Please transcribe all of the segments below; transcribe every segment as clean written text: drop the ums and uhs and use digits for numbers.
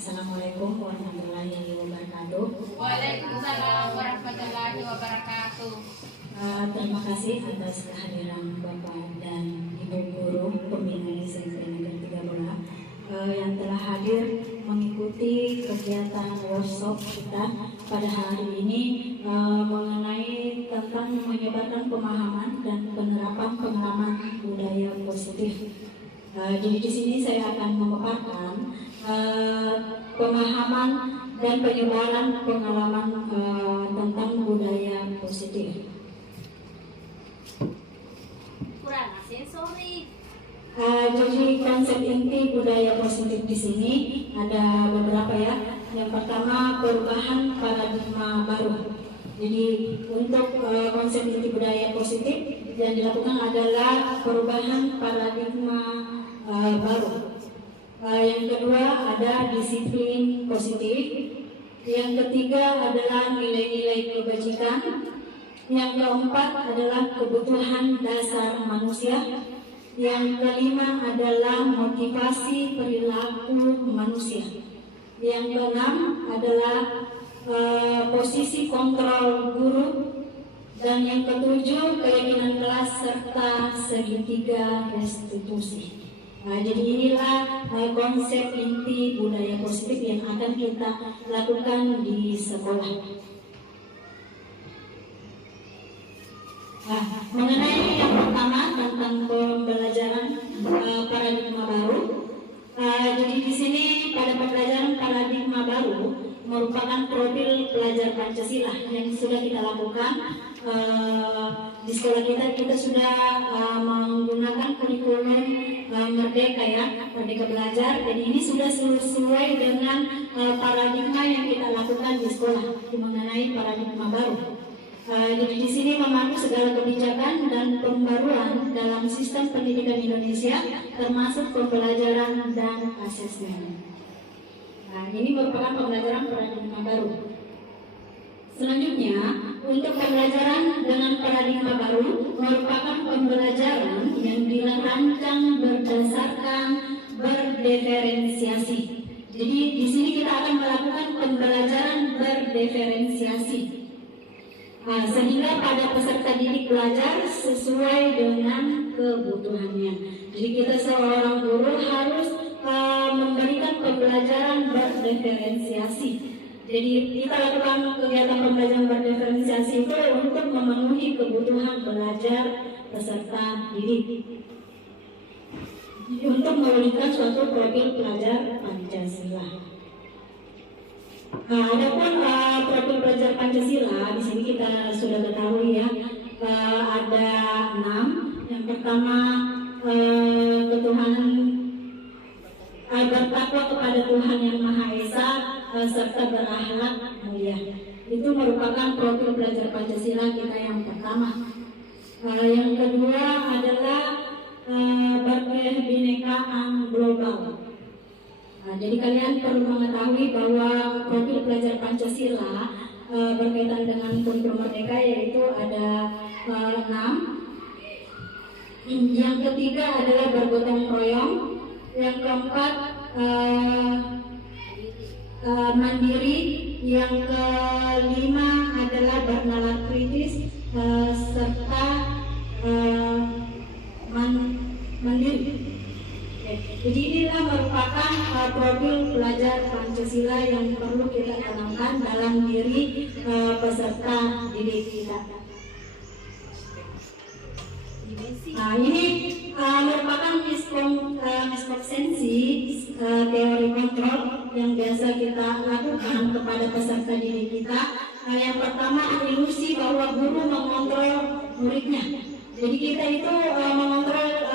Assalamualaikum warahmatullahi wabarakatuh. Waalaikumsalam warahmatullahi wabarakatuh. Terima kasih atas kehadiran Bapak dan Ibu Guru Pembina SMP Negeri 3 Bola yang telah hadir mengikuti kegiatan workshop kita pada hari ini mengenai tentang menyebarkan pemahaman dan penerapan pengalaman budaya positif. Jadi di sini saya akan memaparkan pemahaman dan penyebaran pengalaman tentang budaya positif. Kurang sensori. Jadi konsep inti budaya positif di sini ada beberapa ya. Yang pertama perubahan paradigma baru. Jadi untuk konsep inti budaya positif yang dilakukan adalah perubahan paradigma baru. Yang kedua ada disiplin positif. Yang ketiga adalah nilai-nilai kebajikan. Yang keempat adalah kebutuhan dasar manusia. Yang kelima adalah motivasi perilaku manusia. Yang keenam adalah posisi kontrol guru. Dan yang ketujuh keyakinan kelas serta segitiga restitusi. Jadi inilah konsep inti budaya positif yang akan kita lakukan di sekolah. Mengenai yang pertama tentang pembelajaran paradigma baru. Jadi di sini pada pembelajaran paradigma baru merupakan profil pelajar Pancasila yang sudah kita lakukan di sekolah kita sudah menggunakan kurikulum Merdeka ya, Merdeka Belajar. Jadi ini sudah sesuai dengan paradigma yang kita lakukan di sekolah mengenai paradigma baru. Jadi di sini memandu segala kebijakan dan pembaruan dalam sistem pendidikan Indonesia, termasuk pembelajaran dan asesmen. Ini merupakan pembelajaran paradigma baru. Selanjutnya, untuk pembelajaran dengan paradigma baru merupakan pembelajaran yang dirancang berdasarkan berdiferensiasi. Jadi di sini kita akan melakukan pembelajaran berdiferensiasi. Sehingga pada peserta didik belajar sesuai dengan kebutuhannya. Jadi kita seorang guru harus memberikan pembelajaran berdiferensiasi. Jadi kita lakukan kegiatan pembelajaran berdiferensiasi itu untuk memenuhi kebutuhan belajar peserta didik. Untuk mewujudkan suatu profil pelajar Pancasila. Adapun profil pelajar Pancasila di sini kita sudah ketahui ya, ada 6. Yang pertama ketuhanan, bertakwa kepada Tuhan yang Maha Esa serta berakhlak mulia. Itu merupakan profil pelajar Pancasila kita yang pertama. Yang kedua adalah berkebinekaan global. Jadi kalian perlu mengetahui bahwa profil pelajar Pancasila berkaitan dengan kurikulum Merdeka yaitu ada 6. Yang ketiga adalah bergotong royong. Yang keempat mandiri. Yang kelima adalah bernalar kritis serta mandiri. Jadi inilah merupakan profil pelajar Pancasila yang perlu kita tanamkan dalam diri peserta didik kita. Ini merupakan miskonsepsi teori kontrol yang biasa kita lakukan kepada peserta didik kita. Yang pertama, ilusi bahwa guru mengontrol muridnya. Jadi kita itu mengontrol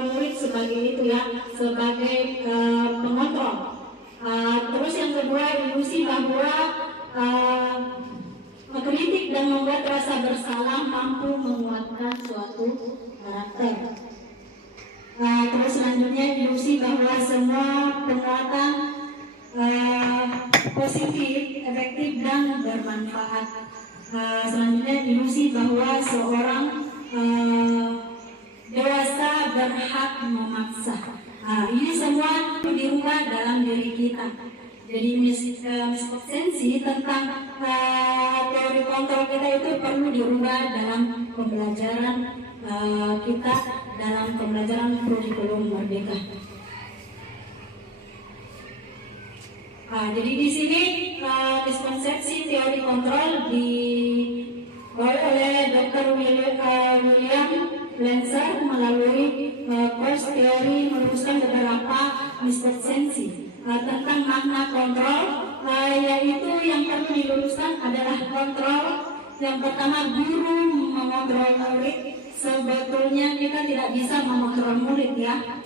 murid sebagai itu ya, sebagai pengontrol. Terus yang kedua, ilusi bahwa mengkritik dan membuat rasa bersalah mampu menguatkan suatu karakter. Terus selanjutnya ilusi bahwa semua penguatan positif, efektif dan bermanfaat. Selanjutnya ilusi bahwa seorang dewasa berhak memaksa. Ini semua dirubah dalam diri kita. Jadi miskonsensi tentang teori kontrol kita itu perlu dirubah dalam pembelajaran kita dalam pembelajaran kurikulum Merdeka. Jadi di sini miskonsepsi teori kontrol dibawa oleh Dr. William Lancer melalui course teori meluruskan beberapa miskonsepsi tentang makna kontrol, yaitu yang perlu diluruskan adalah kontrol. Yang pertama, guru mengontrol murid. Sebetulnya kita tidak bisa mengontrol murid ya.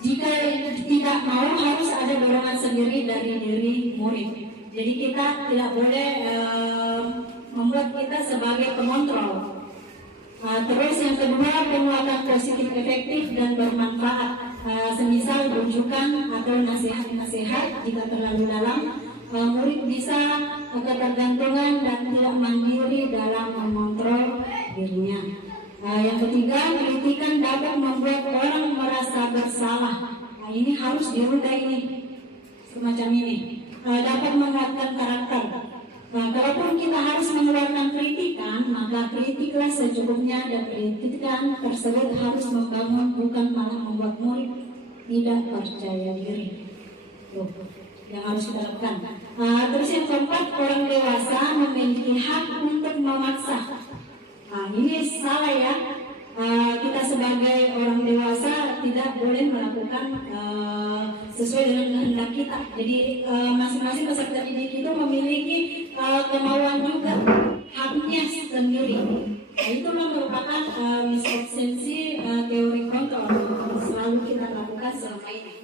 Jika tidak mau, harus ada dorongan sendiri dari diri murid. Jadi kita tidak boleh membuat kita sebagai pengontrol. Terus yang kedua, penguatan positif efektif dan bermanfaat. Semisal rujukan atau nasihat-nasihat jika terlalu dalam, murid bisa ketergantungan dan tidak mandiri dalam mengontrol dirinya. Yang ketiga, kritikan dapat membuat orang merasa bersalah. Ini harus dirubah ini, semacam ini. Dapat menguatkan karakter. Kalaupun kita harus mengeluarkan kritikan, maka kritiklah secukupnya dan kritikan tersebut harus membangun, bukan malah membuat murid tidak percaya diri. Yang harus kita lakukan. Terus yang keempat, orang dewasa memiliki hak untuk memaksa. Ini salah ya. Kita sebagai orang dewasa tidak boleh melakukan sesuai dengan kehendak kita. Jadi masing-masing peserta didik itu memiliki kemauan juga, haknya sendiri. Itulah merupakan miskonsepsi teori kontrol selalu kita lakukan selama ini.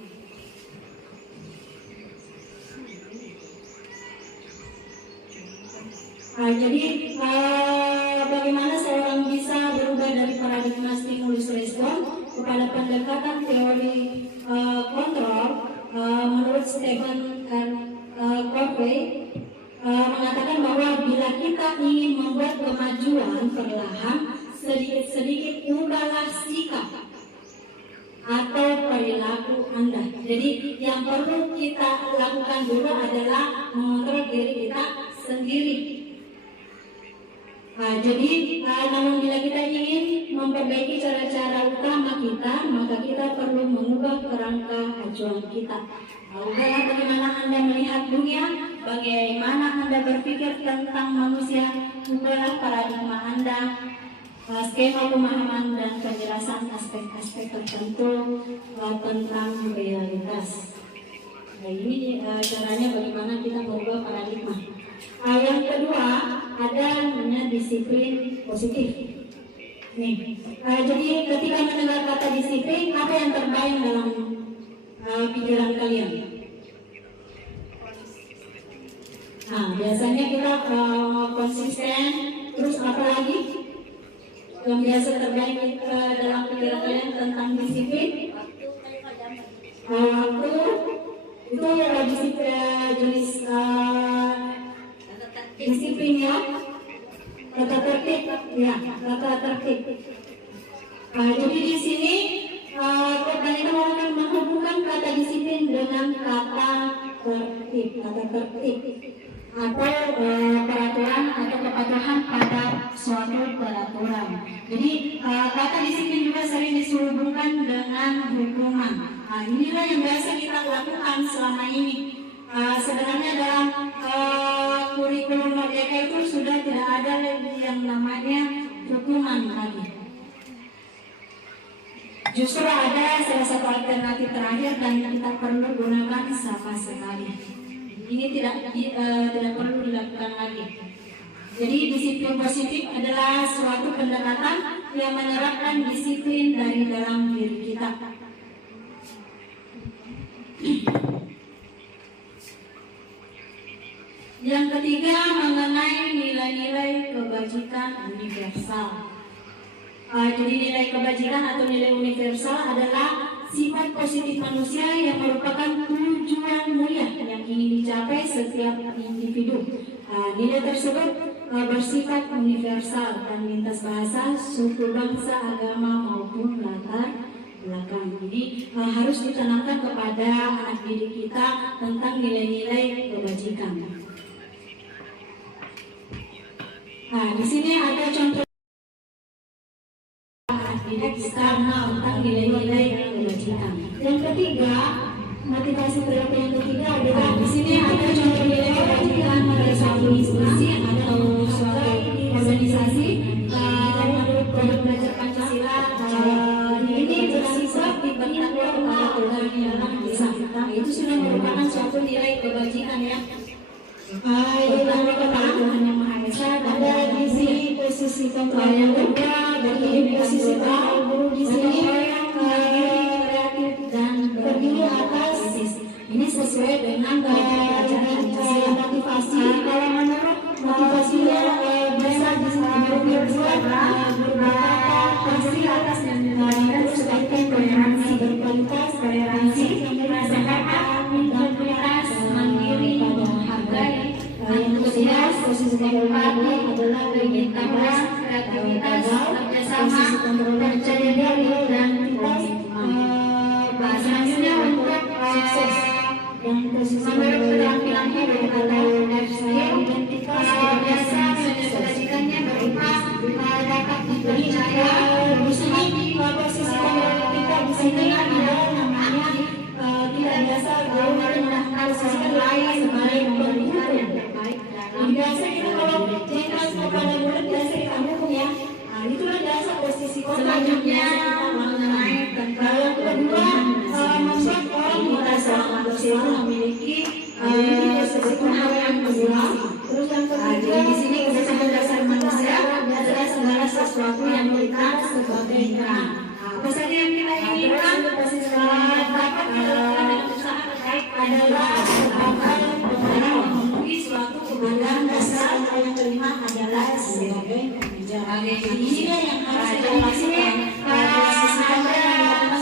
Jadi bagaimana seorang bisa berubah dari paradigma stimulus respon kepada pendekatan teori kontrol? Menurut Stephen Covey mengatakan bahwa bila kita ingin membuat kemajuan perlahan, sedikit-sedikit ubahlah sikap atau perilaku Anda. Jadi yang perlu kita lakukan dulu adalah mengontrol diri kita sendiri. Jadi namun bila kita ingin memperbaiki cara-cara utama kita, maka kita perlu mengubah kerangka acuan kita. Ubahlah bagaimana Anda melihat dunia, bagaimana Anda berpikir tentang manusia, ubahlah paradigma Anda, skema pemahaman dan penjelasan aspek-aspek tertentu tentang realitas. Nah, ini caranya bagaimana kita merubah paradigma. Yang kedua, ada namanya disiplin positif. Jadi ketika mendengar kata disiplin, apa yang terbayang dalam pikiran kalian? Biasanya kita konsisten, terus apa lagi yang biasa terbayang dalam pikiran kalian tentang disiplin? Waktu itu jenis disiplin ya, tata tertib ya, tata tertib. Jadi di sini kita akan menghubungkan kata disiplin dengan kata tertib atau peraturan atau kepatuhan pada suatu peraturan. Jadi kata disiplin juga sering dihubungkan dengan hukuman. Inilah yang biasa kita lakukan selama ini. Sebenarnya dalam kurikulum Merdeka itu sudah tidak ada lagi yang namanya hukuman lagi. Justru ada salah satu alternatif terakhir dan kita perlu gunakan sama sekali. Ini tidak perlu dilakukan lagi. Jadi disiplin positif adalah suatu pendekatan yang menerapkan disiplin dari dalam diri kita. Yang ketiga, mengenai nilai-nilai kebajikan universal. Jadi nilai kebajikan atau nilai universal adalah sifat positif manusia yang merupakan tujuan mulia yang ingin dicapai setiap individu. Nilai tersebut bersifat universal dan lintas bahasa, suku, bangsa, agama maupun latar belakang. Ini harus ditanamkan kepada anak didik kita tentang nilai-nilai kebajikan. Nah, di sini ada contoh anak didik kita tentang nilai-nilai kebajikan. Yang ketiga, motivasi perilaku yang ketiga adalah di sini ada contoh nilai kebajikan pada suatu institusi atau suatu organisasi. Dan menurut produk belajar Pancasila, ini bersifat dibentuk kepada organ yang bisa. Itu sudah merupakan suatu nilai kebajikan ya. Yang Tuhan Yang Maha Esa, ada di sini posisi kontrol yang kedua, dan ini posisi guru di sini kreatif dan berdiri atas. Ini sesuai dengan pelajaran motivasi. Kalau menurut motivasinya bisa berbuat beberapa pasti atas dan sebagai toleransi berkualitas, toleransi, kesehatan, integritas, mandiri, hargai, antusias, posisi empati adalah integritas, kreativitas, kerjasama, percaya diri dan bahasanya untuk sukses. Yang posisi menurut keterampilannya berkata identitas biasa menjadikannya berupa dapat dipercaya. Di sini posisi kita di sini ada namanya tidak biasa gaul dan posisi lain sebagai pemberitaan yang terbaik. Biasa kita kalau jelas kepada murid biasa kita hukum ya. Itulah biasa posisi selanjutnya mengenai tentang kedua membuat orang merasa manusia memiliki posisi penghargaan kedua. Terus yang ketiga di sini kebiasaan dasar manusia adalah segala sesuatu yang kita sebagai terang. Apa saja yang kita inginkan dapat dilakukan dengan usaha terbaik adalah sebagai orang memenuhi suatu kebutuhan dasar yang kelima adalah sebagai inilah yang harus kita pastikan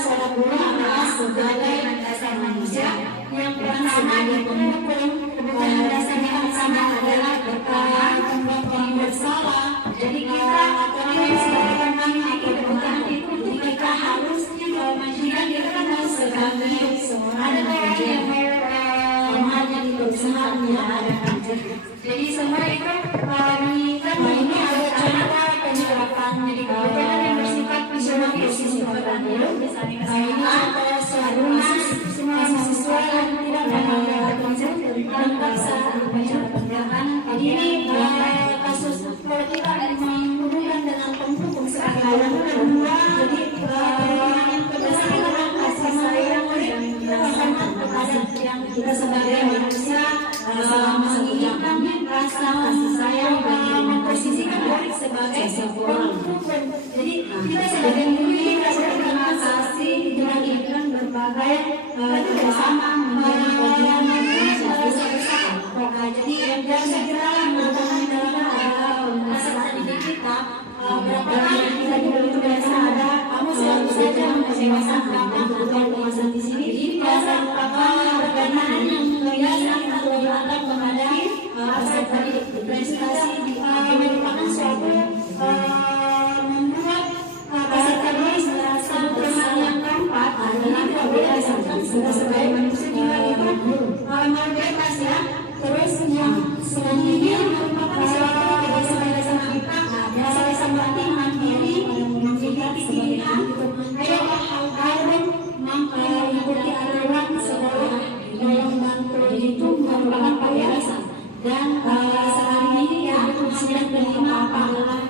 seorang guru adalah sebagai dasar manusia yang pertama sebagai pemukul. Kebutuhan dasar yang pertama adalah bertahan bersalah. Jadi kita sebagai memiliki kebutuhan itu kita harus memastikan kita kan sebagai seorang pekerja hanya di perusahaan yang ada. Jadi semua itu ini ada contoh penerapan jadi kebutuhan yang bersifat fisiologis ini ada suatu mahasiswa yang tidak mengalami tentang paksa penjarahan. Ini kasus kalau kita menghubungkan dengan penghukum sebagai kedua, jadi yang berdasarkan kasih sayang dan hormat kepada yang kita sebagai manusia menginginkan rasa kasih sayang dan memposisikan diri sebagai penghukum. Jadi kita sebagai murid rasa terima kasih diinginkan berbagai kerjasama menjadi bagian dari bersama. Jadi yang saya kira menurut dalam rasa didik kita berapa kali kita dulu biasa ada kamu selalu saja mengecewakan kamu bukan kemasan di sini. Ini biasa merupakan perkataan yang biasa kita lakukan kepada aset tadi prestasi merupakan suatu membuat peserta didik merasa bersalah yang keempat adalah berdasarkan sebagai manusia juga itu bebas ya. Terus yang selanjutnya merupakan suatu kebiasaan kita biasa berarti mandiri memiliki pilihan ayo harus mengikuti aturan sekolah dalam bantu itu merupakan kebiasaan. Dan sehari ini ya sudah terima apa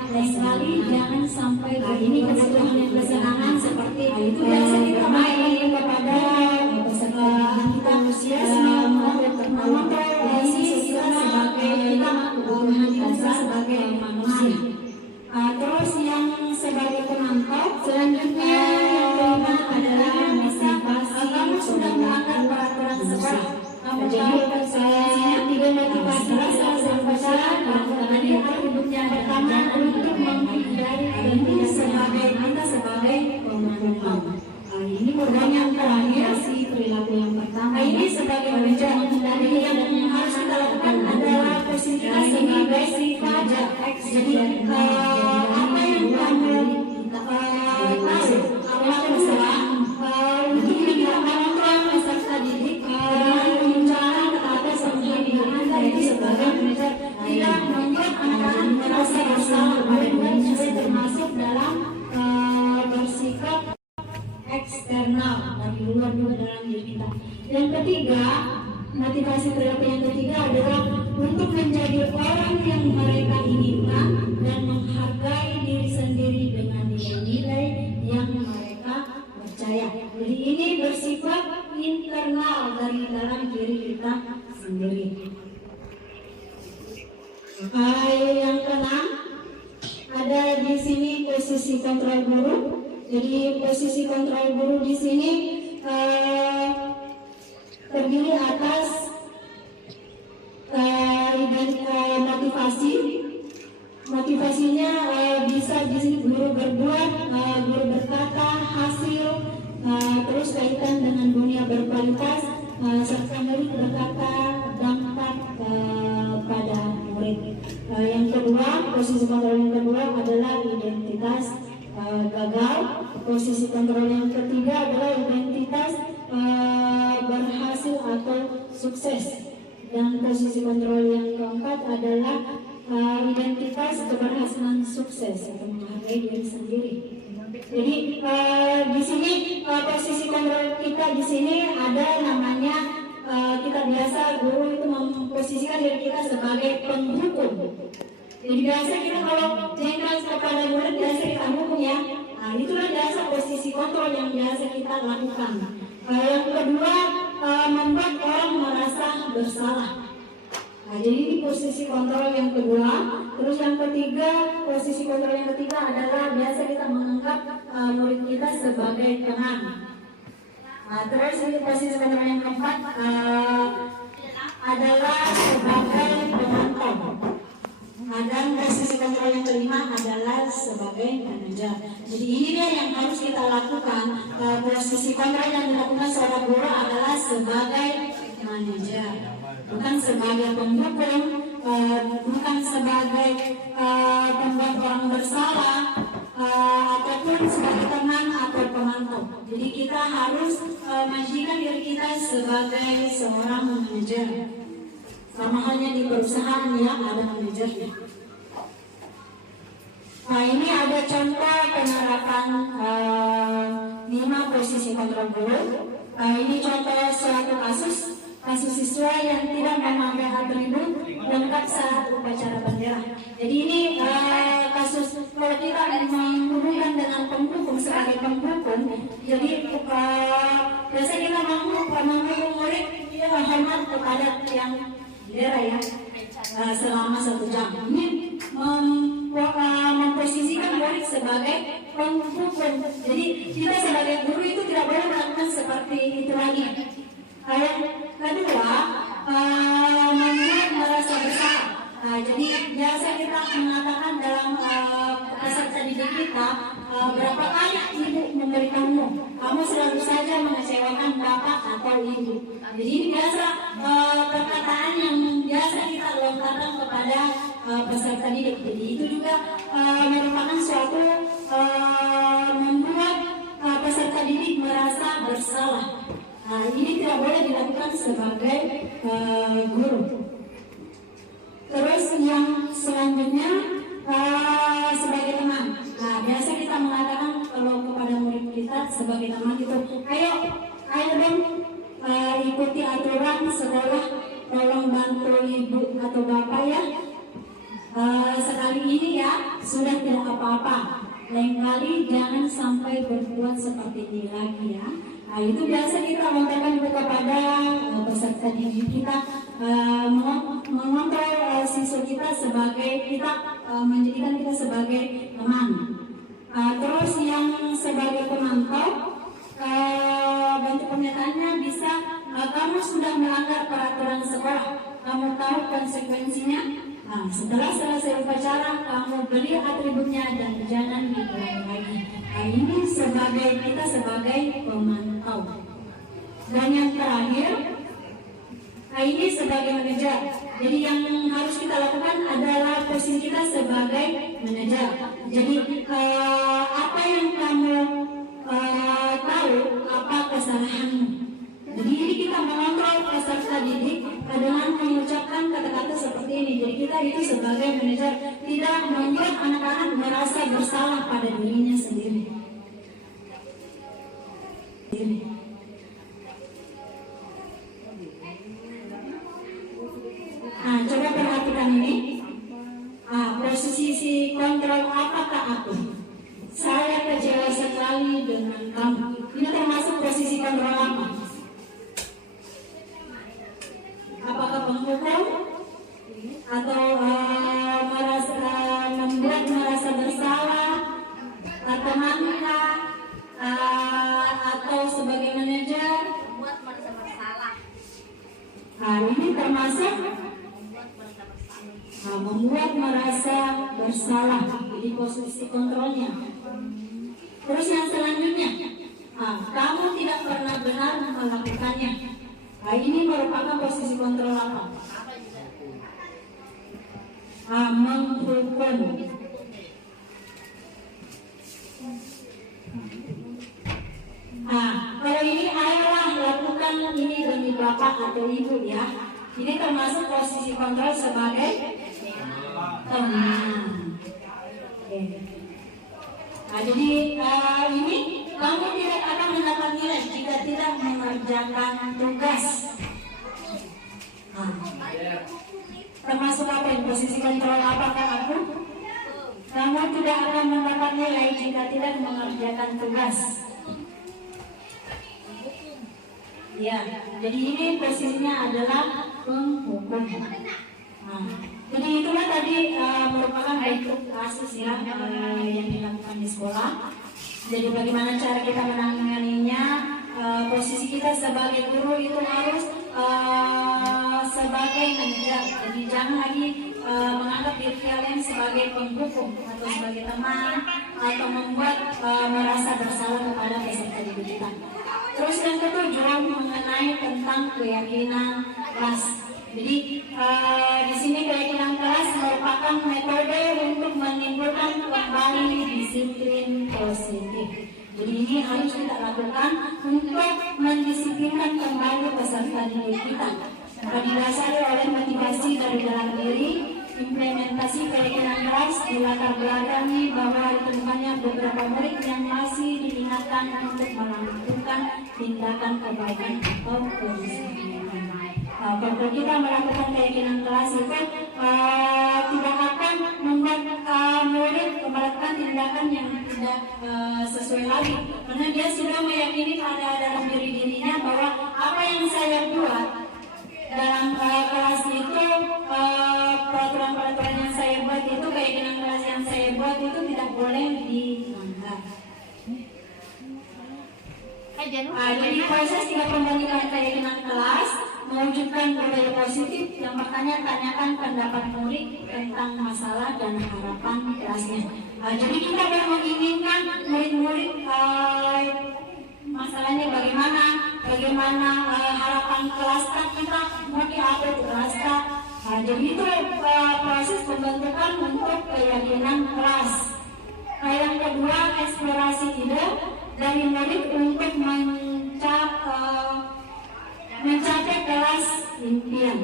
dan sekali jangan sampai ini kebutuhan yang bersenangan seperti itu biasa kita main kepada peserta kita usia pertama kita sebagai kita kebutuhan dasar sebagai manusia. Terus yang sebagai penonton selanjutnya yang kelima adalah motivasi. Kamu sudah melanggar peraturan sekolah. Kamu tahu saya tiga motivasi dasar sekolah tadi hidupnya pertama untuk menghindari ini sebagai kita sebagai pemukul. Ini program yang terakhir si perilaku yang pertama ini sebagai wujud dari yang harus kita lakukan adalah posisi kita sebagai si pajak X. Jadi apa yang kamu tahu awal usaha eksternal dari luar juga dalam diri kita. Yang ketiga, motivasi terapi yang ketiga adalah untuk menjadi orang yang mereka inginkan dan menghargai diri sendiri dengan nilai-nilai yang mereka percaya. Jadi ini bersifat internal dari dalam diri kita sendiri. Yang keenam, ada di sini posisi kontrol guru. Jadi posisi kontrol guru di sini terdiri atas motivasi. Motivasinya bisa di sini guru berbuat, guru berkata, hasil, terus kaitan dengan dunia berkualitas, serta merit berkata, dampak pada murid. Yang kedua, posisi kontrol yang kedua adalah identitas gagal. Posisi kontrol yang ketiga adalah identitas berhasil atau sukses. Dan posisi kontrol yang keempat adalah identitas keberhasilan sukses atau menghargai diri sendiri. Jadi di sini posisi kontrol kita di sini ada namanya kita biasa guru itu memposisikan diri kita sebagai penghukum. Jadi biasa kita kalau jengkel kepada murid biasa kita hukum ya. Nah itulah biasa posisi kontrol yang biasa kita lakukan. Yang kedua membuat orang merasa bersalah. Nah, jadi ini posisi kontrol yang kedua. Terus yang ketiga, posisi kontrol yang ketiga adalah biasa kita menganggap murid kita sebagai tenang. Nah, terus ini posisi kontrol yang keempat adalah sebagai pemantau. Nah, dan posisi kontrol yang kelima adalah sebagai manajer. Jadi ini dia yang harus kita lakukan. Posisi kontrol yang dilakukan seorang guru adalah sebagai manajer, bukan sebagai penghukum, bukan sebagai pembuat orang bersalah, ataupun sebagai teman atau pemantau. Jadi kita harus menjadikan diri kita sebagai seorang manajer. Sama halnya di perusahaan yang ada manajernya. Nah ini ada contoh penerapan 5 posisi kontrol guru. Ini contoh suatu kasus siswa yang tidak memakai atribut lengkap saat upacara bendera. Jadi ini kasus kalau kita menghubungkan dengan penghukum sebagai penghukum. Jadi biasanya kita menghukum murid hormat kepada yang bendera ya selama 1 jam. Ini memposisikan murid sebagai penghukum. Jadi kita sebagai guru itu tidak boleh melakukan seperti itu lagi. Yang kedua, membuat merasa bersalah. Jadi biasa kita mengatakan dalam peserta didik kita, berapa kali ibu memberitahumu, kamu selalu saja mengecewakan bapak atau ibu. Jadi ini biasa perkataan yang biasa kita lontarkan kepada peserta didik. Jadi itu juga merupakan suatu membuat peserta didik merasa bersalah. Nah, ini tidak boleh dilakukan sebagai guru. Terus yang selanjutnya sebagai teman. Nah, biasa kita mengatakan kalau kepada murid kita sebagai teman itu, ayo dong ikuti aturan sekolah, tolong bantu ibu atau bapak ya. Sekali ini ya sudah tidak apa-apa. Lain kali jangan sampai berbuat seperti ini lagi ya. Nah, itu biasa kita lontarkan kepada peserta didik kita, mengontrol siswa kita sebagai menjadikan kita sebagai teman. Terus yang sebagai pemantau, bentuk pernyataannya bisa kamu sudah melanggar peraturan sekolah, kamu tahu konsekuensinya. Nah, setelah selesai upacara, kamu beli atributnya dan jangan diulangi lagi. Nah, ini kita sebagai pemantau. Dan yang terakhir, ini sebagai manajer. Jadi yang harus kita lakukan adalah posisi kita sebagai manajer. Jadi apa yang kamu tahu, apa kesalahanmu. Jadi ini kita mengontrol peserta didik dengan mengucapkan kata-kata seperti ini. Jadi kita itu sebagai manajer tidak membuat anak-anak merasa bersalah pada dirinya sendiri. Nah, coba perhatikan ini. Posisi kontrol apakah aku? Saya kecewa sekali dengan kamu. Ini termasuk posisi kontrol apa? Apakah penghukum? Atau membuat merasa bersalah? Atau mangka? Atau sebagai manajer? Buat merasa bersalah. Ini termasuk membuat merasa bersalah. Jadi posisi kontrolnya. Terus yang selanjutnya, kamu tidak pernah benar melakukannya. Ini merupakan posisi kontrol apa? Menghukum. Kalau ini ayah lakukan ini demi bapak atau ibu ya. Ini termasuk posisi kontrol sebagai teman. Jadi ini kamu tidak akan mendapat nilai jika tidak mengerjakan tugas. Termasuk apa yang posisi kontrol apakah aku? Kamu tidak akan mendapat nilai jika tidak mengerjakan tugas. Ya, jadi ini posisinya adalah penghukum. Jadi itulah tadi merupakan bentuk kasus ya yang dilakukan di sekolah. Jadi bagaimana cara kita menanganinya? Posisi kita sebagai guru itu harus sebagai manajer. Jadi jangan lagi menganggap diri kalian sebagai penghukum atau sebagai teman atau membuat merasa bersalah kepada peserta didik kita. Terus yang ketujuh mengenai tentang keyakinan kelas. Jadi di sini keyakinan kelas merupakan metode untuk menimbulkan kembali disiplin positif. Jadi ini harus kita lakukan untuk mendisiplinkan kembali peserta didik kita. Didasari oleh motivasi dari dalam diri, implementasi keyakinan kelas dilatar belakangi bahwa ditemukannya beberapa murid yang masih diingatkan untuk melakukan tindakan kebaikan atau kedisiplinan. Kalau kita melakukan keyakinan kelas itu tidak akan membuat murid melakukan tindakan yang tidak sesuai lagi, karena dia sudah meyakini pada dalam dirinya bahwa apa yang saya buat dalam kelas itu, peraturan-peraturan yang saya buat itu, keyakinan kelas yang saya buat itu tidak boleh dilanggar. Jadi proses kita membandingkan keyakinan kelas mewujudkan budaya positif. Yang pertama, tanyakan pendapat murid tentang masalah dan harapan kelasnya. Jadi kita menginginkan murid-murid masalahnya bagaimana harapan kelas kita mau diupdate kelas. Jadi itu proses pembentukan untuk keyakinan kelas. Yang kedua, eksplorasi ide dari murid untuk mencapai kelas impian.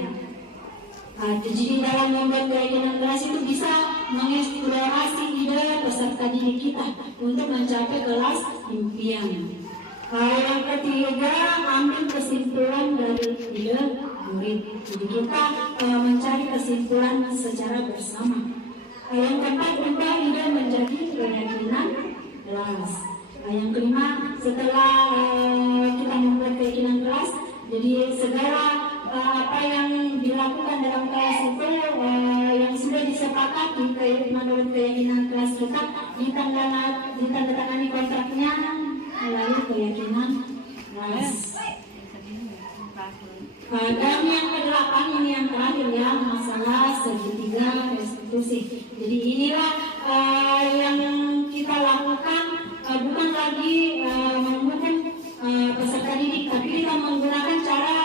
Jadi dalam membuat keyakinan kelas itu bisa mengeksplorasi ide peserta didik kita untuk mencapai kelas impian. Yang ketiga, ambil kesimpulan dari ide murid. Jadi kita mencari kesimpulan secara bersama. Yang keempat, ubah ide menjadi keyakinan kelas. Yang kelima, setelah kita membuat keyakinan kelas, jadi segala apa yang dilakukan dalam kelas itu yang sudah disepakati menurut keyakinan kelas kita ditandatangani kontraknya melalui keyakinan kelas. Dan yang kedelapan, ini yang terakhir ya, masalah segitiga restitusi. Jadi inilah yang kita lakukan, bukan lagi menghukum peserta didik, tapi kita menggunakan cara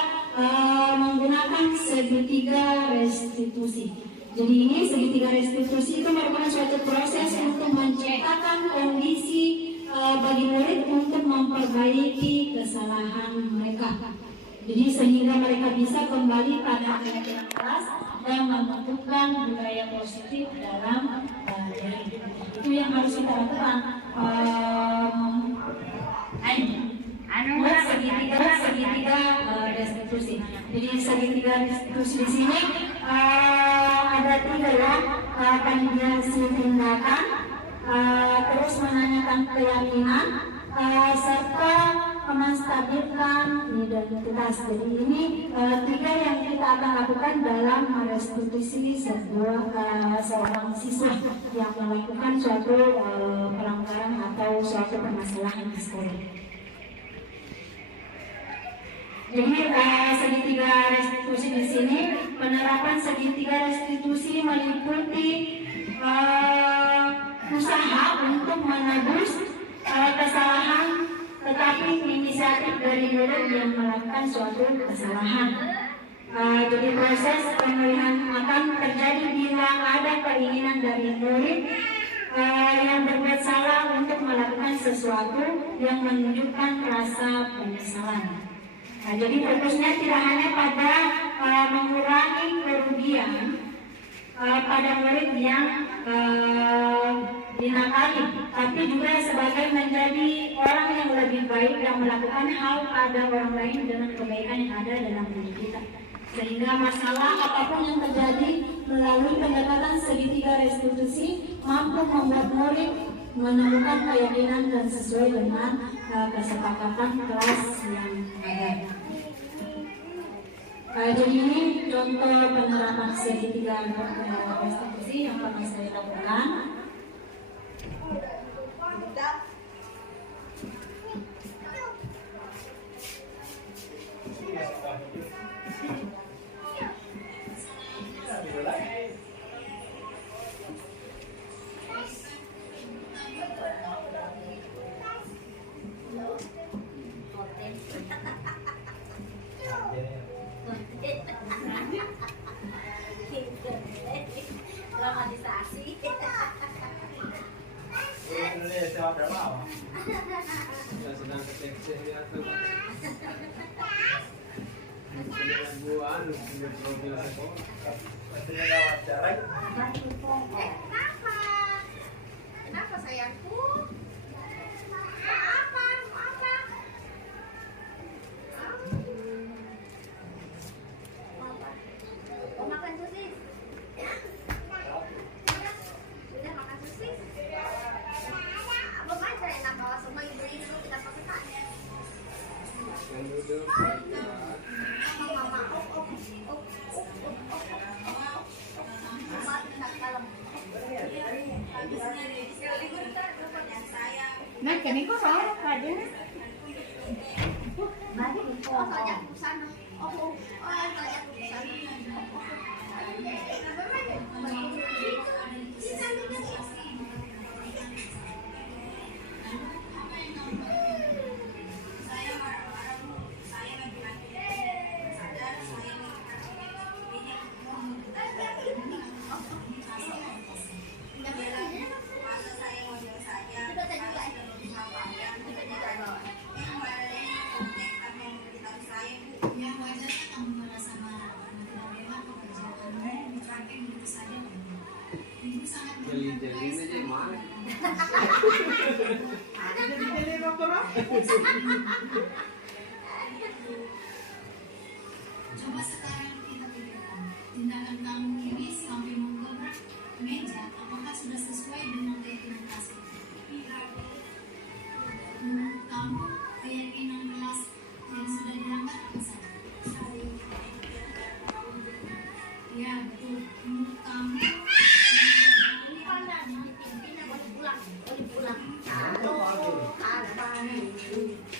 menggunakan segitiga restitusi. Jadi ini segitiga restitusi itu merupakan suatu proses untuk menciptakan kondisi bagi murid untuk memperbaiki kesalahan mereka. Jadi sehingga mereka bisa kembali pada keyakinan kelas dan membentukkan budaya positif dalam diri. Itu yang harus kita lakukan. restitusi. Jadi segitiga restitusi di sini ada 3 ya, kandidasi tindakan, terus menanyakan keyakinan, serta menstabilkan identitas. Jadi ini 3 yang kita akan lakukan dalam merestitusi seorang siswa yang melakukan suatu pelanggaran atau suatu permasalahan di sekolah. Jadi segitiga restitusi di sini, penerapan segitiga restitusi meliputi usaha untuk menebus kesalahan, tetapi inisiatif dari murid yang melakukan suatu kesalahan. Jadi proses pemulihan akan terjadi bila ada keinginan dari murid yang berbuat salah untuk melakukan sesuatu yang menunjukkan rasa penyesalan. Jadi fokusnya tidak hanya pada mengurangi kerugian pada murid yang dinakali, tapi juga sebagai menjadi orang yang lebih baik yang melakukan hal pada orang lain dengan kebaikan yang ada dalam diri kita. Sehingga masalah apapun yang terjadi melalui pendekatan segitiga restitusi mampu membuat murid menemukan keyakinan dan sesuai dengan kesepakatan kelas yang ada. Jadi ini contoh penerapan segitiga restitusi yang pernah saya lakukan. Dramatisasi. Sedang keseksian dia tuh. Buan, mobil sekolah. Pastinya lewat jarak. Kenapa? Kenapa sayangku? Apa? Oh, makan sosis. Sudah makan sosis. Belum aja enak kalau semua ibu-ibu dulu kita pakai. Yang duduk. Mama. Nah, kini kok soal aja. Oh, tanya ke sana. Oh, tanya ke sana. Jeli-jeli aja mana? Jadi rock-rock. Coba sekarang kita pikirkan, tindakan kamu ini sampai menggebrak meja, apakah sudah sesuai dengan keyakinan kasih? Menurut kamu, keyakinan kelas yang sudah dilanggar apa saja? Ya, betul. Menurut kamu,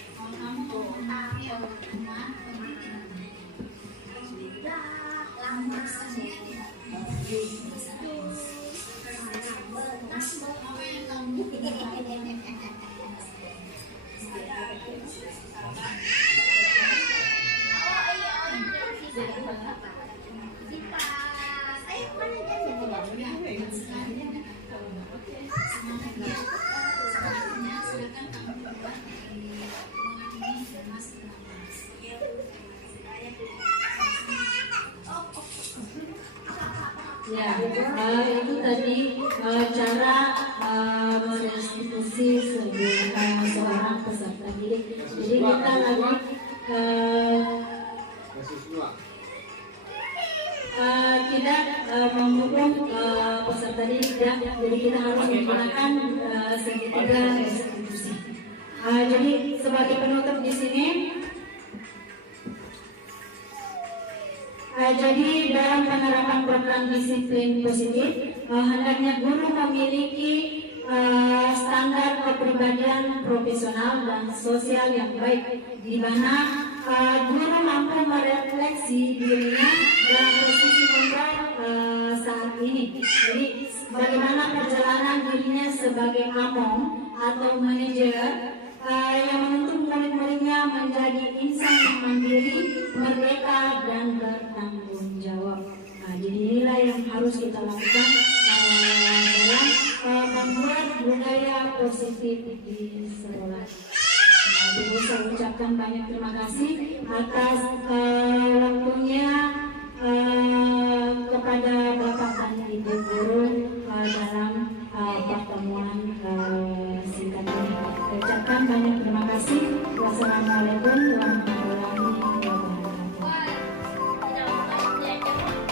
kalau kamu mau mengerti teman, penting tidak. Kamu saja tidak. Apa yang kamu Ya, itu tadi cara merestitusi seorang peserta didik. Jadi kita lagi Jadi kita harus menggunakan segitiga restitusi. Jadi sebagai penutup di sini, jadi dalam penerapan program disiplin positif, hendaknya guru memiliki standar kepribadian profesional dan sosial yang baik, di mana guru mampu merefleksi dirinya dalam posisi kontrol saat ini. Jadi bagaimana perjalanan dirinya sebagai among atau manajer yang menuntun murid-muridnya menjadi insan yang mandiri, merdeka dan bertanggung jawab. Jadi inilah yang harus kita lakukan dalam membuat budaya positif di sekolah. Ibu saya ucapkan banyak terima kasih atas waktunya kepada Bapak dan Ibu guru dalam pertemuan singkat ini. Saya ucapkan banyak terima kasih. Wassalamualaikum warahmatullahi wabarakatuh. Membuat keyakinan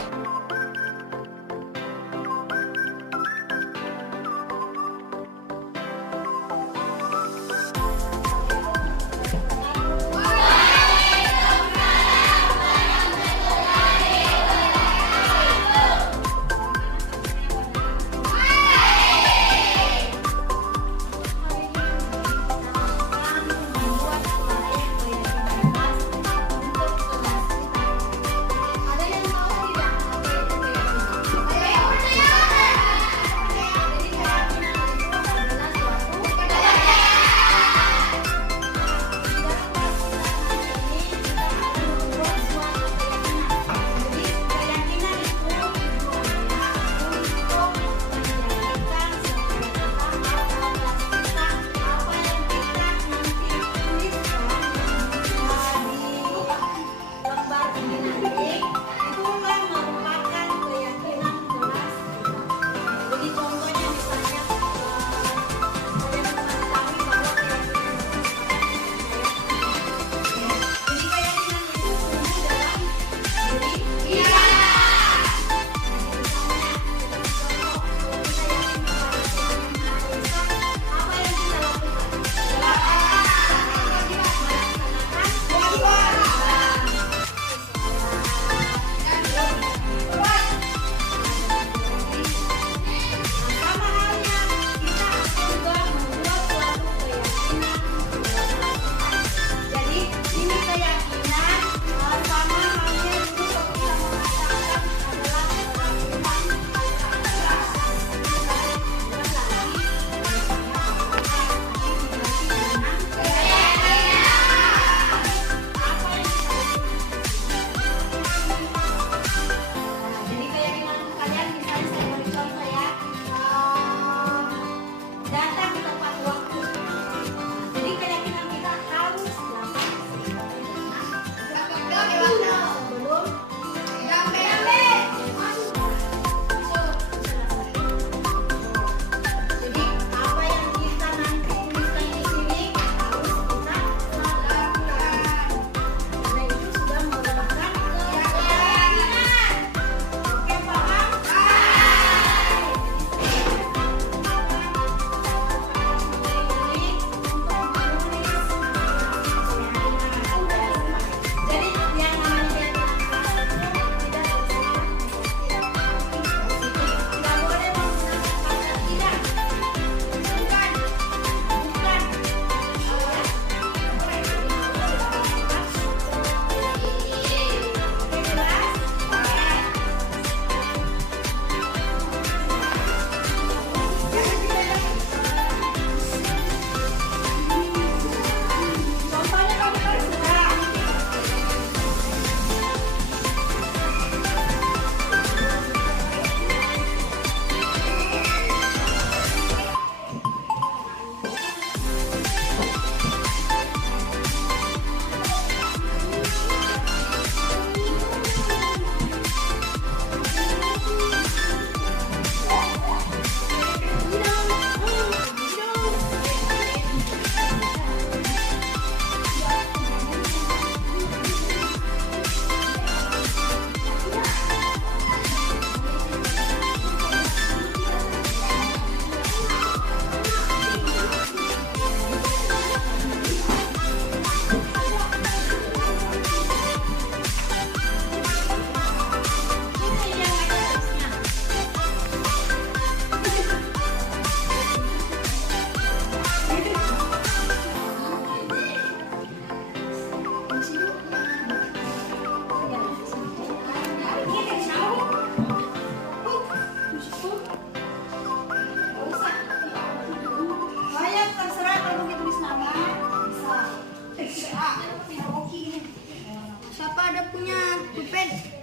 Raden.